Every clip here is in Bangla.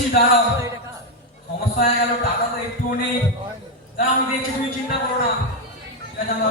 দেখছি দাঁড়াও, সমস্যা হয়ে গেল, টাকা তো একটুও নেই। দাঁড়াও, আমি দেখছি, তুমি চিন্তা করো না। ঠিক আছে, আমরা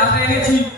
রাতে এনেছি।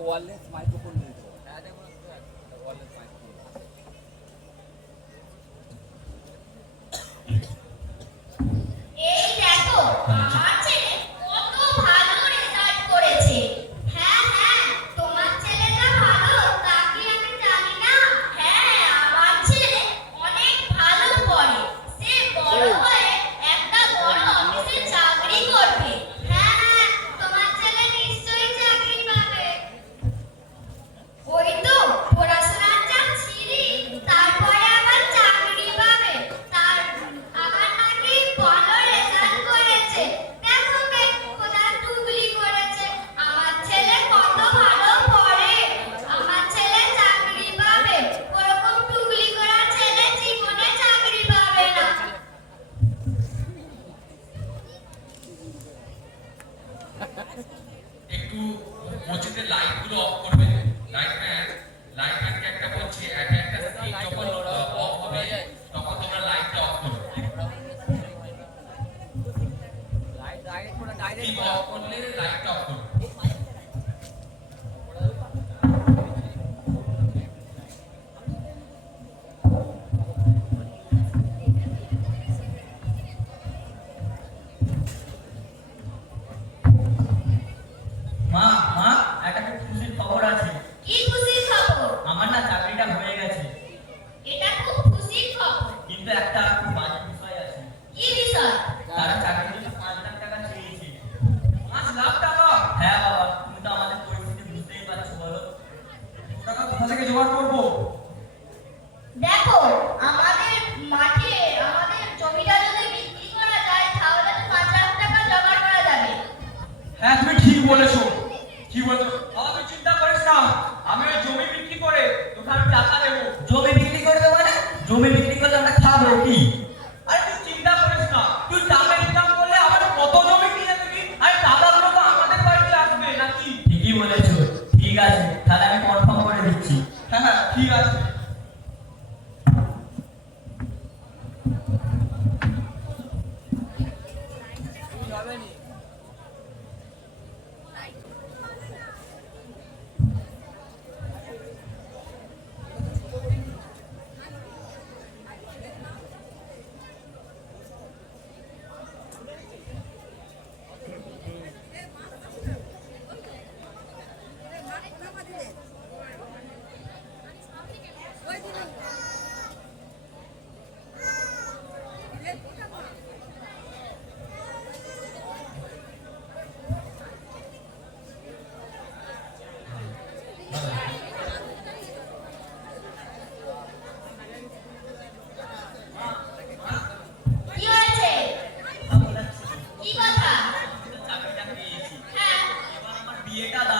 ওয়ারলেস মাইক্রোফোন dieta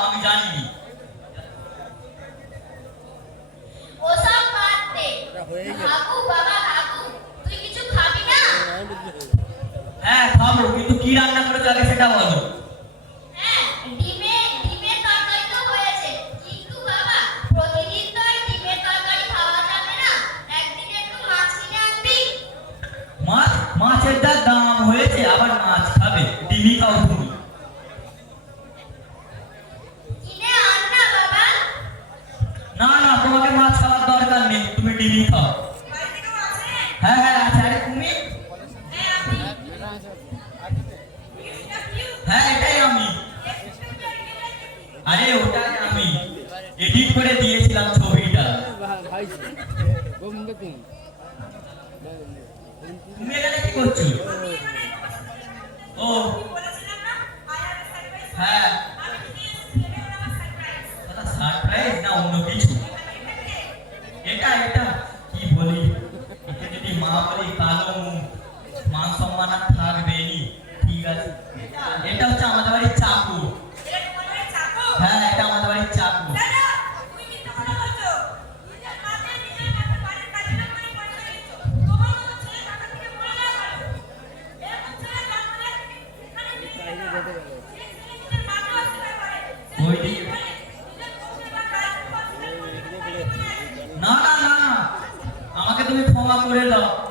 ഈ ഡാറ്റ പ്രകാരം ഉണ്ടാവുമല്ലോ তুমি 民族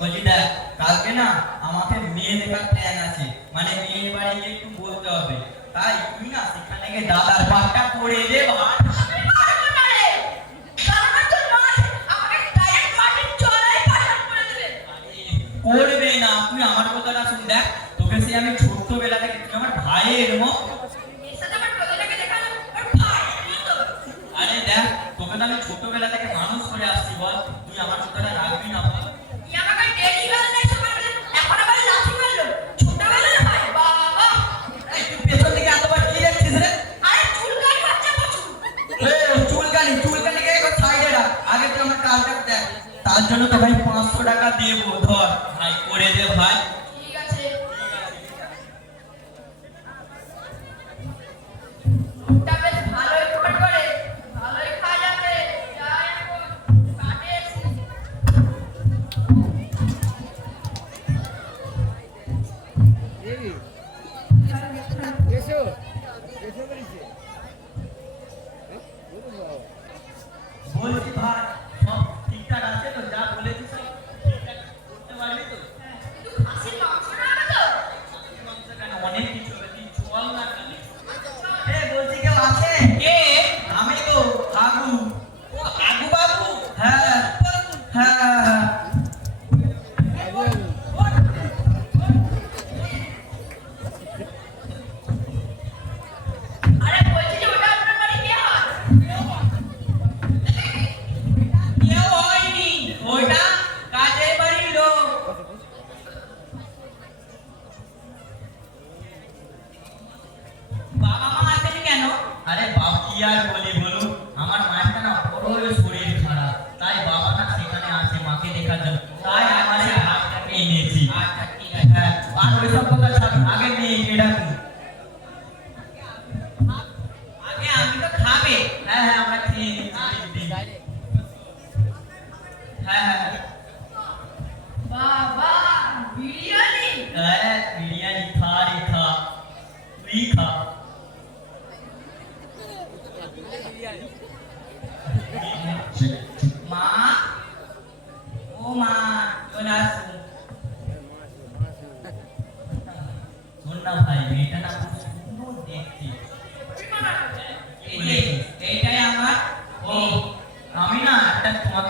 বলছি, দেখ, কালকে না আমাকে মেয়ে দেখার প্ল্যান আছে। মানে মেয়ের বাড়ি গিয়ে একটু বলতে হবে। তাই তুই না সেখানে গিয়ে দাদার পাটটা করে দে ভাত করবে না, তুই আমার কথাটা শুন, দেখ, তোকে সে আমি ছোট্টবেলা থেকে তুই আমার ভাইয়ের মতো। আরে দেখ, তোকে তো আমি ছোটবেলা থেকে মানুষ করে আসছি, বল, তুই আমার বলছি ভাই সব ঠিকঠাক আছে তো? tanto uma